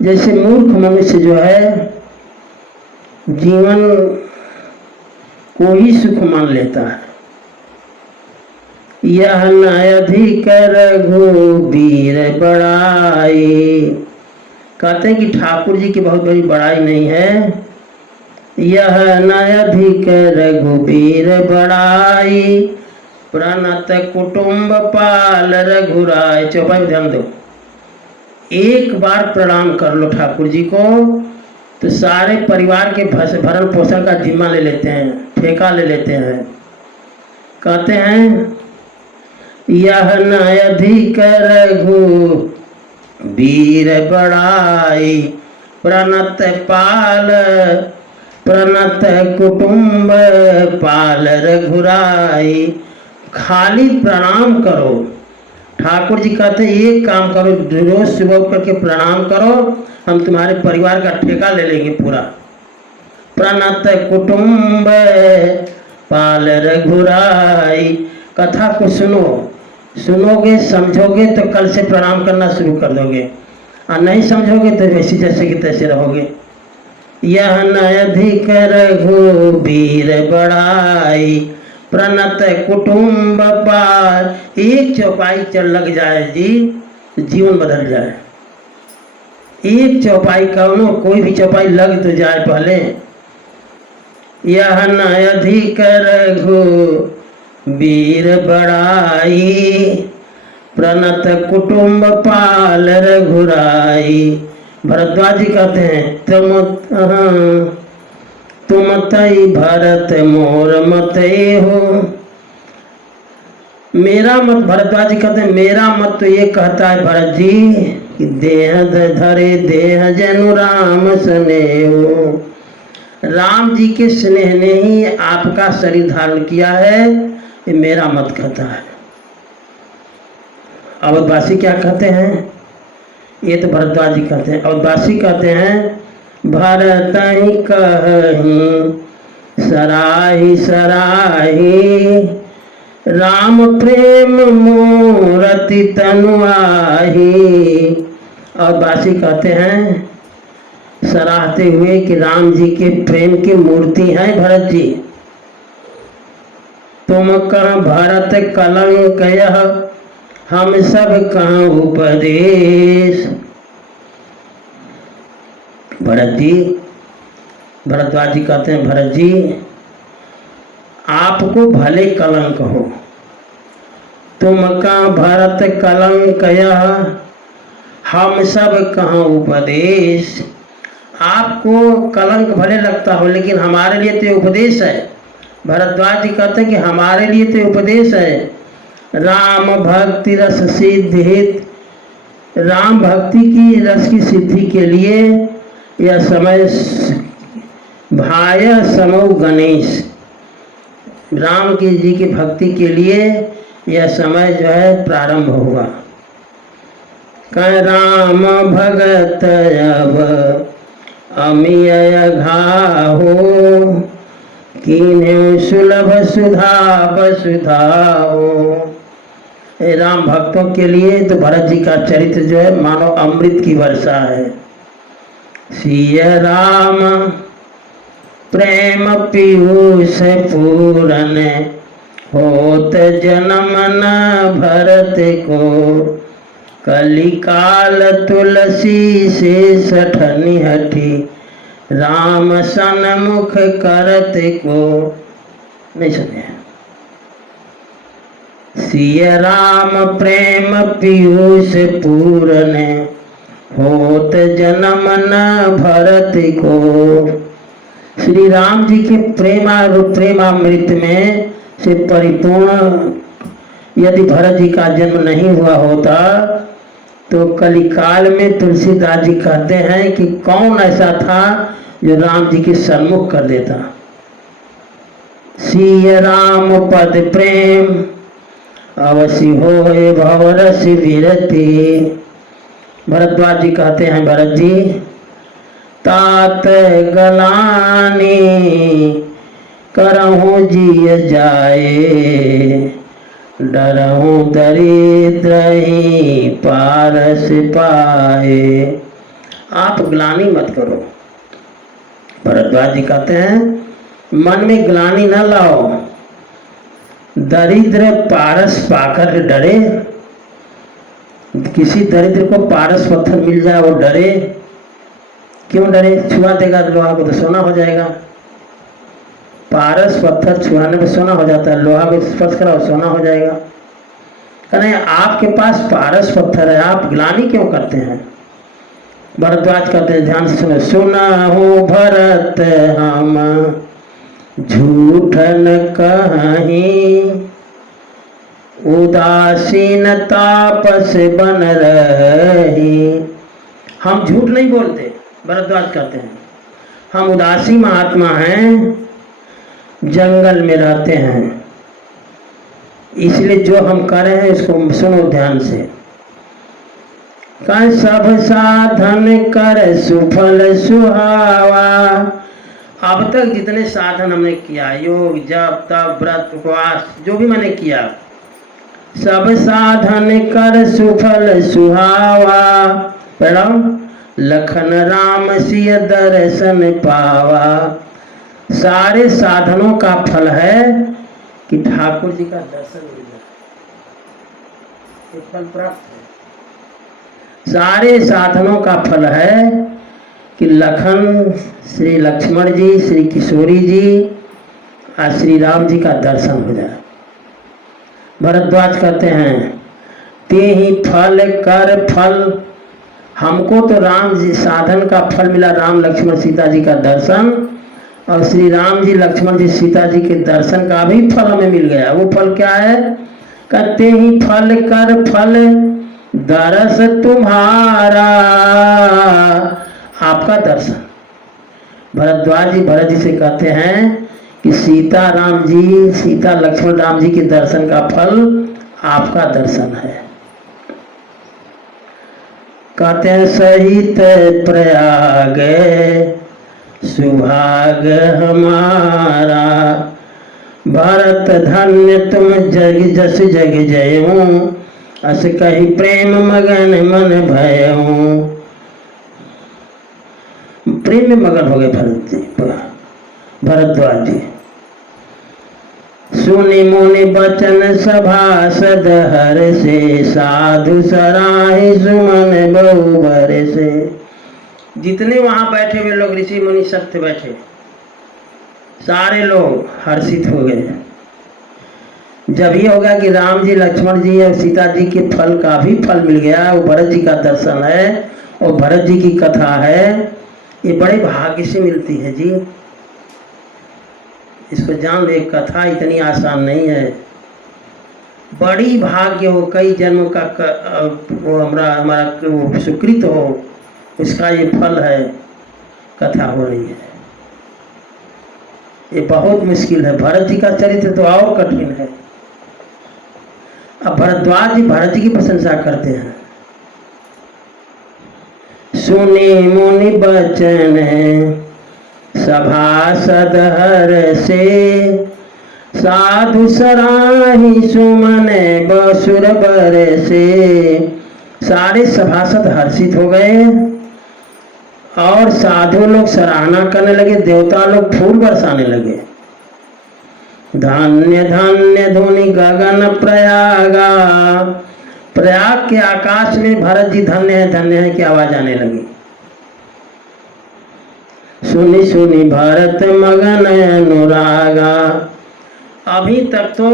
जैसे मूर्ख मनुष्य जो है जीवन को ही सुख मान लेता है। यह न अधिक रघुबीर बड़ाई, कहते हैं कि ठाकुर जी की बहुत बड़ी बड़ाई नहीं है। यह न अधिक रघुबीर बड़ाई, प्रणत कुटुंब पाल रघुराय। चौपाई में ध्यान दो, एक बार प्रणाम कर लो ठाकुर जी को तो सारे परिवार के भरण पोषण का जिम्मा ले लेते हैं, ठेका ले लेते हैं। कहते हैं यह न अधिक रघुबीर बड़ाई, प्रणत कुटुंब पाल रघुराई। खाली प्रणाम करो। ठाकुर जी कहते हैं एक काम करो, रोज सुबह उठ करके प्रणाम करो, हम तुम्हारे परिवार का ठेका ले लेंगे पूरा। प्रणत कुटुंब पाल रघुराई। कथा को सुनो, सुनोगे समझोगे तो कल से प्रणाम करना शुरू कर दोगे, और नहीं समझोगे तो वैसे जैसे कि तैसे रहोगे। यह न अधिक रघुबीर बड़ाई, प्रणत कुटुंब पाल। एक चौपाई चल लग जाए जी, जीवन बदल जाए। एक चौपाई करो, कोई भी चौपाई लग तो जाए पहले। यह न अधिक रघुबीर बड़ाई, प्रणत कुटुंब पाल रघुराई। भरद्वाज जी कहते हैं तुम तई भरत मोर मतये हो। मेरा मत, भरद्वाज जी कहते हैं मेरा मत तो ये कहता है भरत जी कि देह धरे देह जनु राम स्नेहो। राम जी के स्नेह ने ही आपका शरीर धारण किया है, ये मेरा मत कहता है। अवधवासी क्या कहते हैं? ये तो भरद्वाज जी कहते हैं। अवधवासी कहते हैं भरत ही कहीं सराही सराही, राम प्रेम मूरति तनुआही। और बासी कहते हैं सराहते हुए कि राम जी के प्रेम की मूर्ति है भरत जी। तुम कहाँ भरत कलंक यह, हम सब कहाँ उपदेश। भरत जी, भरद्वाज जी कहते हैं भरत जी आपको भले कलंक हो, तुम कहाँ भरत कलंक यह, हम सब कहाँ उपदेश। आपको कलंक भले लगता हो लेकिन हमारे लिए तो उपदेश है। भरद्वाज जी कहते हैं कि हमारे लिए तो उपदेश है। राम भक्ति रस सिद्धित, राम भक्ति की रस की सिद्धि के लिए यह समय भाय समो गणेश, राम की जी की भक्ति के लिए यह समय जो है प्रारंभ होगा। कह राम भगत अब अमिय घाहो, कीन्हे सुलभ सुधा वसुधाओ। राम भक्तों के लिए तो भरत जी का चरित्र जो है मानो अमृत की वर्षा है। सिय राम प्रेम पीयूष पूरन, होत जन्म न भरत को, कलिकाल तुलसी से सठनी हठी, राम सन्मुख करत को। नहीं सुने? सिय राम प्रेम पीयूष पूरन, होत जन्म न भरत को। श्री राम जी के प्रेमामृत में से परिपूर्ण यदि भरत जी का जन्म नहीं हुआ होता तो कलिकाल में तुलसीदास जी कहते हैं कि कौन ऐसा था जो राम जी के सन्मुख कर देता। सिय राम पद प्रेम अवश्य होए भवरस विरति। भरद्वाज जी कहते हैं भरत जी तात गलानी करहूँ जिय जाए, डरहूँ दरिद्र ही पारस पाए। आप ग्लानि मत करो। भरद्वाज जी कहते हैं मन में ग्लानि न लाओ, दरिद्र पारस पाकर डरे। किसी दरिद्र को पारस पत्थर मिल जाए वो डरे, क्यों डरे? छुआ देगा लोहा को तो सोना हो जाएगा। पारस पत्थर छुआने में सोना हो जाता है, लोहा को स्पर्श करा सोना हो जाएगा। कहने आपके पास पारस पत्थर है, आप ग्लानि क्यों करते हैं? भरद्वाज कहते हैं, ध्यान से सुनो। सुना हूँ भरत हम झूठ न कहीं, उदासीन तापस बन रही। हम झूठ नहीं बोलते, भरद्वाज कहते हैं, हम उदासी महात्मा हैं, जंगल में रहते हैं, इसलिए जो हम कर रहे हैं इसको सुनो ध्यान से। कह सब साधन कर सुफल सुहावा। अब तक जितने साधन हमने किया, योग जप तप व्रत उपवास जो भी मैंने किया, सब साधन कर सुफल सुहावा। पढ़ो, लखन राम सिय दर्शन पावा। सारे साधनों का फल है कि ठाकुर जी का दर्शन मिल जाए, ये फल प्राप्त है। सारे साधनों का फल है कि लखन श्री लक्ष्मण जी, श्री किशोरी जी और श्री राम जी का दर्शन हो जाए। भरद्वाज कहते हैं, ते ही फल कर फल। हमको तो राम जी साधन का फल मिला, राम लक्ष्मण सीता जी का दर्शन, और श्री राम जी लक्ष्मण जी सीता जी के दर्शन का भी फल हमें मिल गया। वो फल क्या है? कहते ही फल कर फल दरस तुम्हारा। आपका दर्शन। भरद्वाज जी भरत जी से कहते हैं कि सीता राम जी, सीता लक्ष्मण राम जी के दर्शन का फल आपका दर्शन है। कहते हैं, सहित प्रयाग सुभाग हमारा, भरत धन्य तुम जग जस जग जयऊं, अस कही प्रेम मगन मन भयऊं। प्रेम में मगन हो गए भरद्वाज जी। सुनि मुनि बचन सभासद हर से, साधु सराहि सुमन बहु भर से। जितने वहां बैठे हुए लोग ऋषि मुनि सब थे बैठे, सारे लोग हर्षित हो गए। जब ये होगा कि राम जी लक्ष्मण जी और सीता जी के फल का भी फल मिल गया, वो भरत जी का दर्शन है और भरत जी की कथा है, ये बड़े भाग्य से मिलती है जी। इसको जान लो, कथा इतनी आसान नहीं है, बड़ी भाग्य हो, कई जन्मों का वो हमारा वो सुकृत हो, उसका ये फल है, कथा हो रही है। ये बहुत मुश्किल है। भरत जी का चरित्र तो और कठिन है। अब भरद्वाज जी भरत जी की प्रशंसा करते हैं। सुने मुनि बचन सभासद हर से, साधु सराहि सुमन बसुर बर से। सारे सभासद हर्षित हो गए और साधु लोग सराहना करने लगे, देवता लोग फूल बरसाने लगे। धन्य धन्य धुनि गगन प्रयागा। प्रयाग के आकाश में भरत जी धन्य है की आवाज आने लगी। सुनि सुनि भरत मगन अनुरागा। अभी तक तो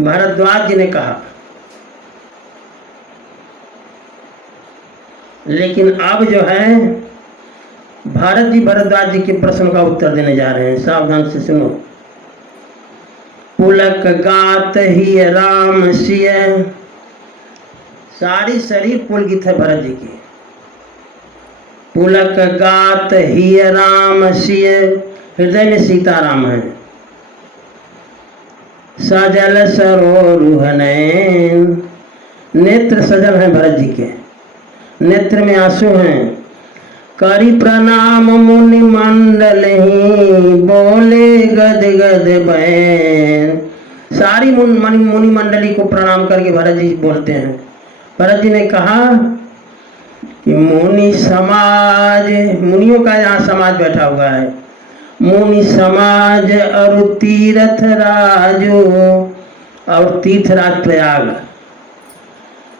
भरद्वाज जी ने कहा, लेकिन अब जो है भरत जी भरद्वाज जी के प्रश्न का उत्तर देने जा रहे हैं। सावधान से सुनो। पुलक गात ही राम सिय। सारी शरीर पुलकित है भरत जी की। पुलक गात ही राम सिय, हृदय में सीताराम है। सजल सरोरुह नयन, नेत्र सजल हैं भरत जी के, नेत्र में आंसू हैं। करी प्रणाम मुनि मंडल ही, बोले गद गद बैन। सारी मुनि मंडली को प्रणाम करके भरत जी बोलते हैं। भरत जी ने कहा कि मुनि समाज, मुनियों का यहाँ समाज बैठा हुआ है, मुनि समाज और तीर्थ राजो, और तीर्थराज प्रयाग,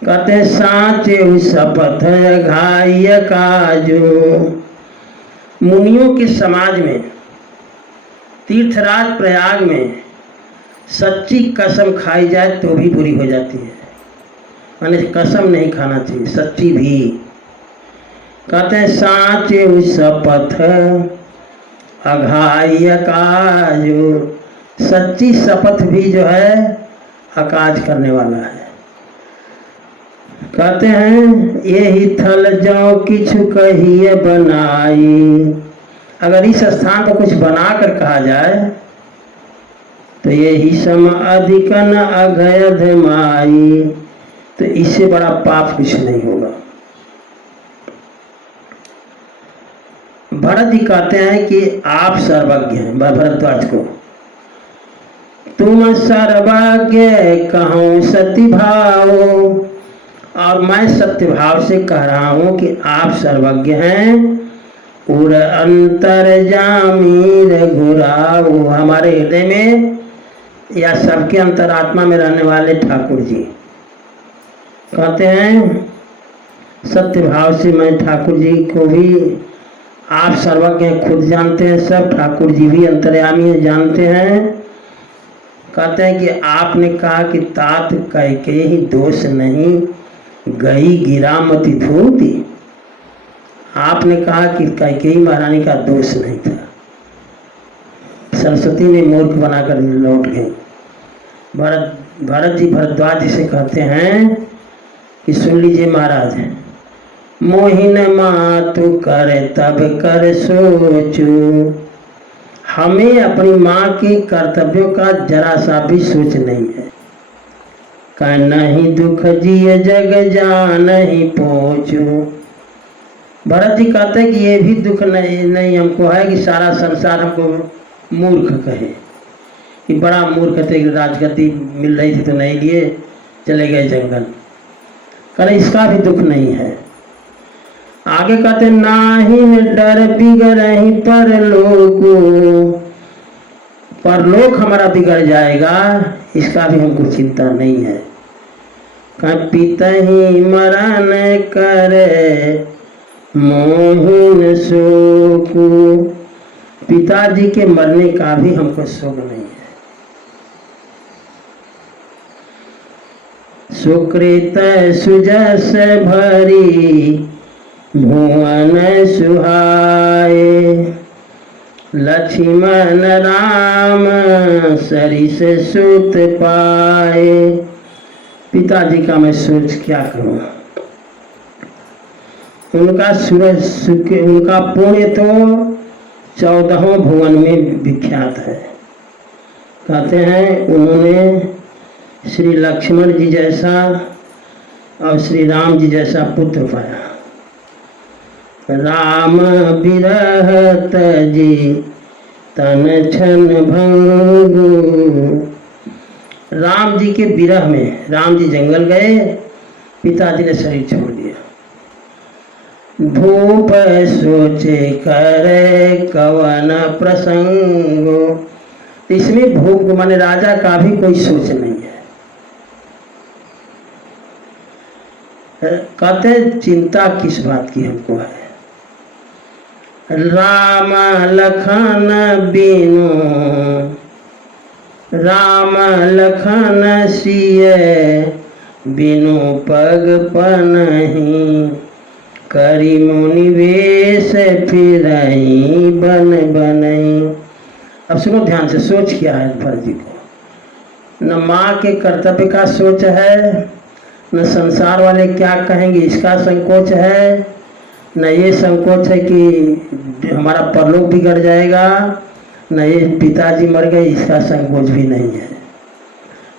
कहते साचे शपथ घाय काजू। मुनियों के समाज में, तीर्थराज प्रयाग में सच्ची कसम खाई जाए तो भी बुरी हो जाती है, माने कसम नहीं खाना चाहिए, सच्ची भी। कहते हैं साचे शपथ अघाय काजू, सच्ची शपथ भी जो है अकाज करने वाला है। कहते हैं यही थल जो किछु कहिए बनाई, अगर इस स्थान पर कुछ बनाकर कहा जाए तो यही सम अधिकन अघयध माई, तो इससे बड़ा पाप कुछ नहीं होगा। भरत जी कहते हैं कि आप सर्वज्ञ हैं, भरद्वाज को, तुम सर्वज्ञ कहूँ सती भाव, और मैं सत्य भाव से कह रहा हूँ कि आप सर्वज्ञ हैं। उर अंतर जामी रघुराव, हमारे हृदय में या सबके अंतरात्मा में रहने वाले ठाकुर जी कहते हैं सत्य भाव से मैं ठाकुर जी को भी, आप सर्वज्ञ खुद जानते हैं, सब ठाकुर जी भी अंतर्यामी हैं, जानते हैं। कहते हैं कि आपने कहा कि तात कैके ही दोष नहीं, गई गिरामती धूति। आपने कहा कि कैकेयी महारानी का दोष नहीं था, सरस्वती ने मूर्ख बनाकर लौट गई। भरत जी भरद्वाज जी से कहते हैं कि सुन लीजिए महाराज, मोहिन मातु करे तब कर सोचू, हमें अपनी माँ के कर्तव्यों का जरा सा भी सोच नहीं है। कह नहीं दुख जिय जग जान ही पहुँचू। भरत जी कहते हैं कि ये भी दुख नहीं हमको है कि सारा संसार हमको मूर्ख कहे, कि बड़ा मूर्ख थे, राजगद्दी मिल रही थी तो नहीं लिए, चले गए जंगल। करे इसका भी दुख नहीं है। आगे कहते नाही डर बिगड़ही परलोक हमारा बिगड़ जाएगा, इसका भी हमको चिंता नहीं है। पिता ही मरण करे मोहिन शोकु, पिताजी के मरने का भी हमको शोक नहीं है। सुकृत सुजस भरी भुवन सुहाए, लक्ष्मण राम सरिस सुत पाए। पिताजी का मैं सोच क्या करूं, उनका सूरज उनका पुण्य तो 14 भुवन में विख्यात है। कहते हैं उन्होंने श्री लक्ष्मण जी जैसा और श्री राम जी जैसा पुत्र पाया। राम बिरहत जी तन छन भंगु, राम जी के विरह में राम जी जंगल गए, पिताजी ने शरीर छोड़ दिया। भूप सोचे करे कवन प्रसंगो, इसमें भूप माने राजा का भी कोई सोच नहीं है। कहते चिंता किस बात की हमको है। राम लखन बिनु राम लखन सिय बिनु पग पनहि, करी मुनि वेश फिरहि बन बनहि। अब सुनो ध्यान से, सोच क्या है भरत जी को। न माँ के कर्तव्य का सोच है, न संसार वाले क्या कहेंगे इसका संकोच है, न ये संकोच है कि हमारा परलोक बिगड़ जाएगा, न ये पिताजी मर गए इसका संकोच भी नहीं है।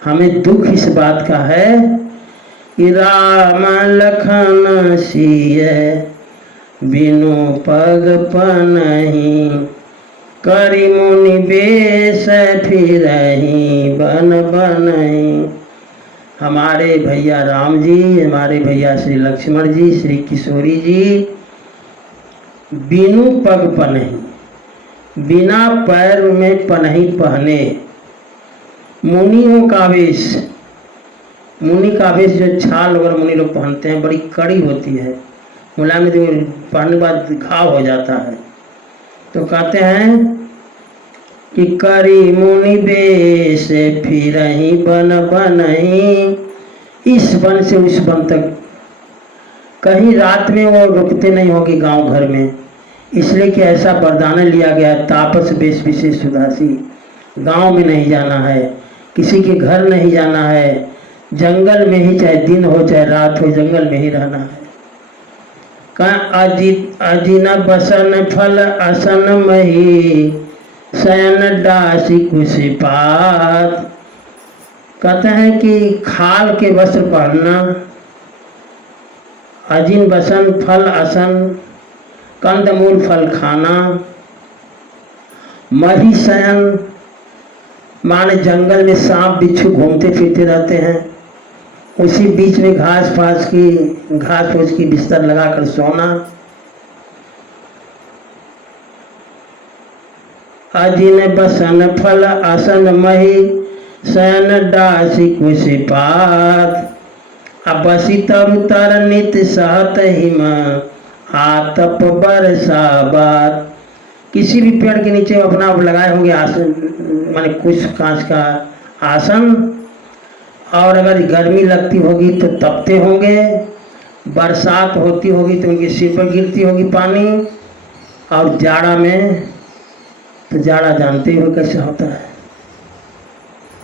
हमें दुख इस बात का है कि राम लखन सिय बिनु पग पनहि, करी मुनि बेश फिरहि बन बनहि। हमारे भैया राम जी, हमारे भैया श्री लक्ष्मण जी, श्री किशोरी जी बिनु पग पनहि, बिना पैर में पनहि पहने, मुनियों का वेश मुनि का वेश जो छाल वगैरह मुनि लोग पहनते हैं बड़ी कड़ी होती है, मुलायम जो पहनने के बाद घाव हो जाता है। तो कहते हैं कि करी मुनि वेश फिरहि बन बनहि, इस वन से उस वन तक। कहीं रात में वो रुकते नहीं होंगे गांव घर में, इसलिए कि ऐसा वरदान लिया गया, तापस वेश विशेष उदासी। गांव में नहीं जाना है, किसी के घर नहीं जाना है, जंगल में ही चाहे दिन हो चाहे रात हो जंगल में ही रहना है। अजिन बसन फल असन मही, शयन डासी कुशिपात। कहते हैं कि खाल के वस्त्र पहनना, अजिन बसन फल असन, कंदमूल फल खाना, मही शयन माने जंगल में सांप बिच्छू घूमते फिरते रहते हैं, उसी बीच में घास फूस की बिस्तर लगाकर सोना। अजिन बसन फल असन मही, शयन डासी कुशिपात। बसी तरु तर नित सहत हिम, आतप बरसाबात। किसी भी पेड़ के नीचे अपना लगाए होंगे आसन, माने कुछ कांच का आसन, और अगर गर्मी लगती होगी तो तपते होंगे, बरसात होती होगी तो उनके सिर पर गिरती होगी पानी, और जाड़ा में तो जाड़ा जानते हो कैसे होता है।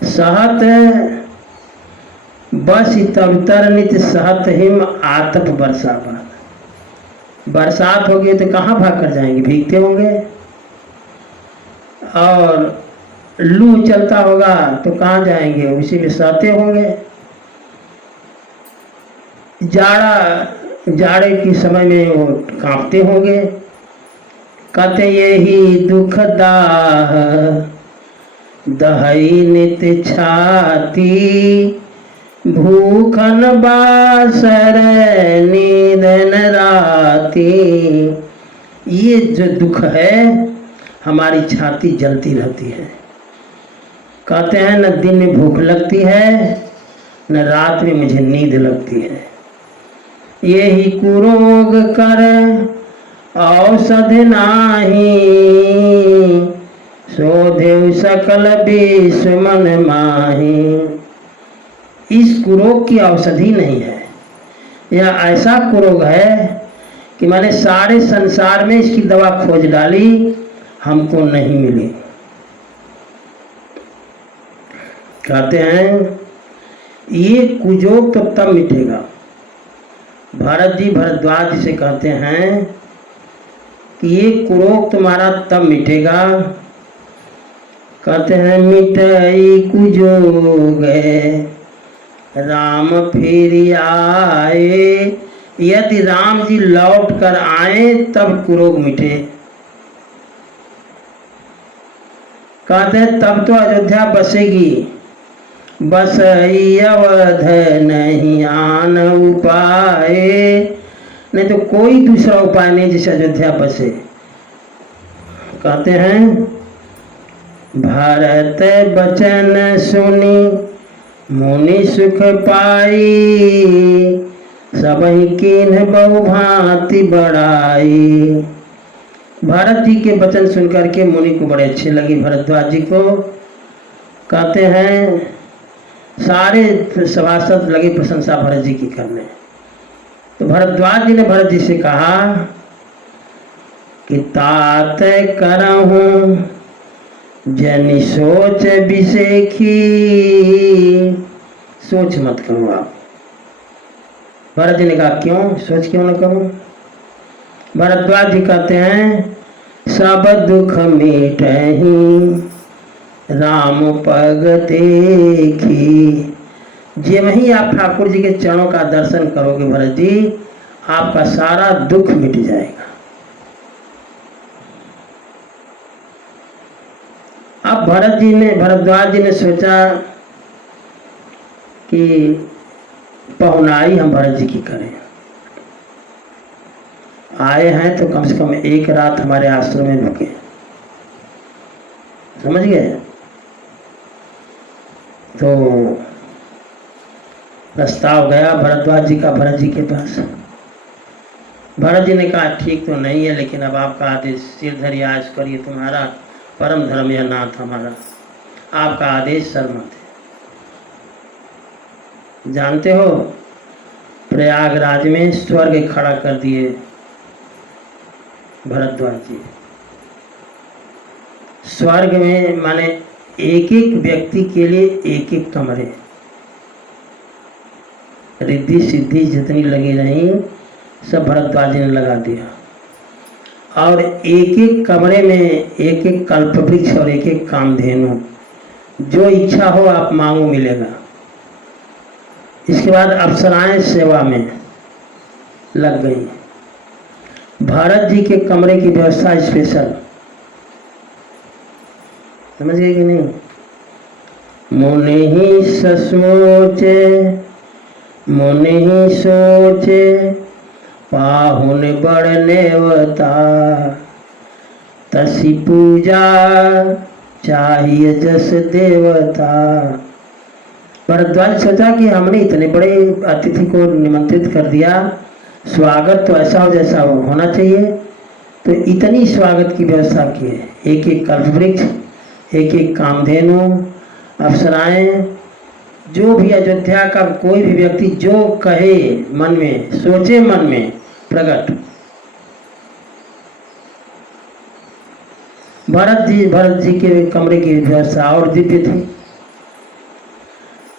सहत बस तबतर नित सहत हिम, आतप बरसाबात। बरसात होगी तो कहाँ भाग कर जाएंगे, भीगते होंगे, और लू चलता होगा तो कहाँ जाएंगे, उसी में सहते होंगे। जाड़े के समय में वो कांपते होंगे। कहते यही दुख दाह, दहई नित छाती, भूखन बासर नींदन राती। ये जो दुख है हमारी छाती जलती रहती है। कहते हैं न दिन में भूख लगती है न रात में मुझे नींद लगती है। यही कुरोग कर औषध नाही, शोधेउ सकल विष मन माही। इस कुरोग की औषधि नहीं है, यह ऐसा कुरोग है कि मैंने सारे संसार में इसकी दवा खोज डाली, हमको नहीं मिली। कहते हैं ये कुजोग तो तब मिटेगा। भरत जी भरद्वाज जी से कहते हैं कि ये कुरोग तुम्हारा तब मिटेगा। कहते हैं मिटई कुजोग राम फिर आए, यदि राम जी लौट कर आए तब कुरोग मिटे। कहते हैं तब तो अयोध्या बसेगी, बस अवध नहीं आन उपाय। नहीं तो कोई दूसरा उपाय नहीं जिससे अयोध्या बसे। कहते हैं भारत बचन सुनी मुनि सुख पाई, सबहि कीन्ह बहु भांति बढ़ाई। भरत जी के वचन सुनकर के मुनि को बड़े अच्छे लगे, भरद्वाज जी को। कहते हैं सारे सभासद लगे प्रशंसा भरत जी की करने। तो भरद्वाज जी ने भरत जी से कहा कि तात करहूं जनि सोच बिसेखी। सोच मत करो आप। भरत जी ने कहा क्यों, सोच क्यों न करूं। भरद्वाज जी कहते हैं सब दुख मिटहि राम पग देखी। जे वहीं आप ठाकुर जी के चरणों का दर्शन करोगे भरत जी, आपका सारा दुख मिट जाएगा। अब भरद्वाज जी ने सोचा कि पहुनाई हम भरत जी की करें। आए हैं तो कम से कम एक रात हमारे आश्रम में रुके। समझ गए। तो प्रस्ताव गया भरद्वाज जी का भरत जी के पास। भरत जी ने कहा ठीक तो नहीं है, लेकिन अब आपका आदेश, सिर धरिए आज करिए, तुम्हारा परम धर्म या नाथ हमारा, आपका आदेश शर्मत है। जानते हो प्रयागराज में स्वर्ग खड़ा कर दिए भरद्वाज जी। स्वर्ग में माने एक एक व्यक्ति के लिए एक एक कमरे, रिद्धि सिद्धि जितनी लगी रही सब भरद्वाज जी ने लगा दिया, और एक एक कमरे में एक एक कल्पवृक्ष और एक एक कामधेनु, जो इच्छा हो आप मांगो मिलेगा। इसके बाद अप्सराएं सेवा में लग गई। भरत जी के कमरे की व्यवस्था स्पेशल, समझ गए कि नहीं? मुनि ही सोचे, मुनि ही सोचे, पाहुन बड़ नेवता, तसी पूजा चाहिए जस देवता। भरद्वाज सोचा कि हमने इतने बड़े अतिथि को निमंत्रित कर दिया, स्वागत तो ऐसा हो जैसा होना चाहिए, तो इतनी स्वागत की व्यवस्था की है। एक एक कल्पवृक्ष, एक एक कामधेनु, अप्सराएं, जो भी अयोध्या का कोई भी व्यक्ति जो कहे मन में, सोचे मन में प्रकट। भरत जी के कमरे की व्यवस्था और दिव्य थी,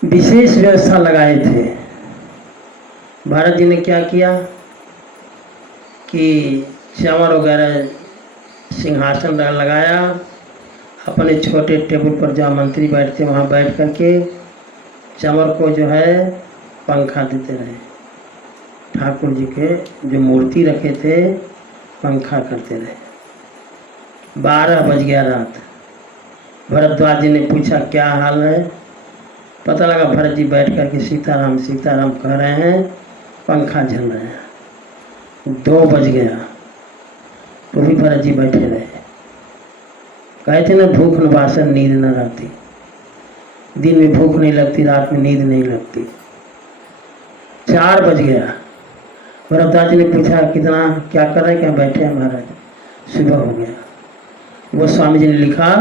विशेष व्यवस्था लगाए थे। भरत जी ने क्या किया कि चंवर वगैरह सिंहासन लगाया, अपने छोटे टेबल पर जहाँ मंत्री बैठते वहाँ बैठ करके चंवर को जो है पंखा देते रहे। ठाकुर जी के जो मूर्ति रखे थे पंखा करते रहे। 12 बज गया रात। भरद्वाज जी ने पूछा क्या हाल है, पता लगा भरत जी बैठ करके सीताराम सीताराम कह रहे हैं, पंखा झल रहे हैं। 2 बज गया तो भी भरत जी बैठे रहे। कहते ना भूख नवासन नींद न रहती, दिन में भूख नहीं लगती, रात में नींद नहीं लगती। 4 बज गया। भरद्वाज जी ने पूछा कितना क्या कर रहे, क्या बैठे हैं महाराज? सुबह हो गया। वो स्वामी जी ने लिखा,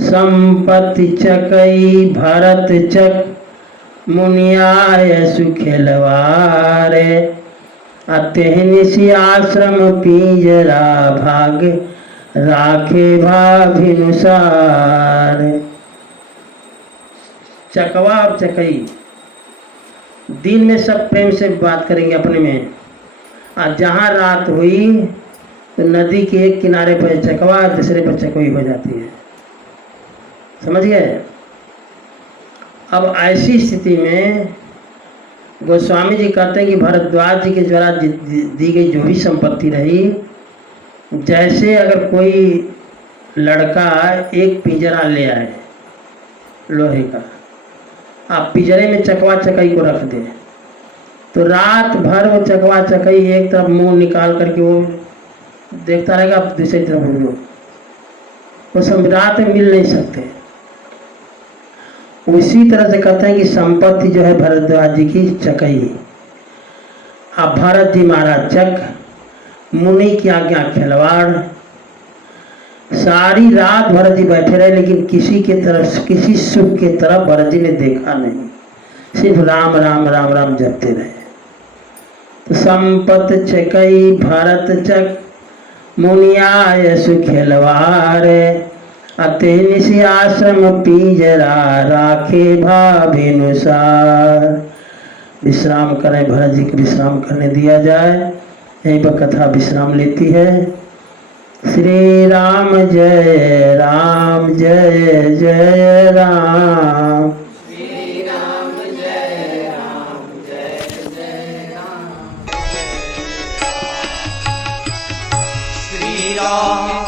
संपत्ति चकई भरत चक मुनियाय सुखेलवारे, अतेहनिसी आश्रम पींजरा भाग राखे भाभिनुसार। चकवा और चकई, दिन में सब प्रेम से बात करेंगे अपने में, और जहाँ रात हुई तो नदी के एक किनारे पर चकवा, दूसरे पर चकई हो जाती है। समझ गए? अब ऐसी स्थिति में गोस्वामी जी कहते हैं कि भरद्वाज जी के द्वारा दी गई जो भी संपत्ति रही, जैसे अगर कोई लड़का एक पिंजरा ले आए लोहे का, आप पिंजरे में चकवा चकई को रख दें तो रात भर वो चकवा चकई एक तरफ मुंह निकाल करके वो देखता रहेगा, दूसरी तरफ वो सब रात में मिल नहीं सकते। उसी तरह से कहते हैं कि संपत्ति जो है भरद्वाज जी की चकई, अब भरत जी महाराज चक, मुनि की आज्ञा खिलवाड़। सारी रात भरत जी बैठे रहे, लेकिन किसी के तरफ, किसी सुख के तरफ भरत जी ने देखा नहीं, सिर्फ राम राम राम राम जपते रहे। तो संपत चकई भरत चक मुनियाय सुखेलवारे, अतेनिसी आश्रम पींजरा राखे भाभिनुसार। विश्राम करें, भरत जी को विश्राम करने दिया जाए। यहीं पर कथा विश्राम लेती है। श्री राम जय राम जय जय राम। श्री राम जय राम जय जय राम। श्री राम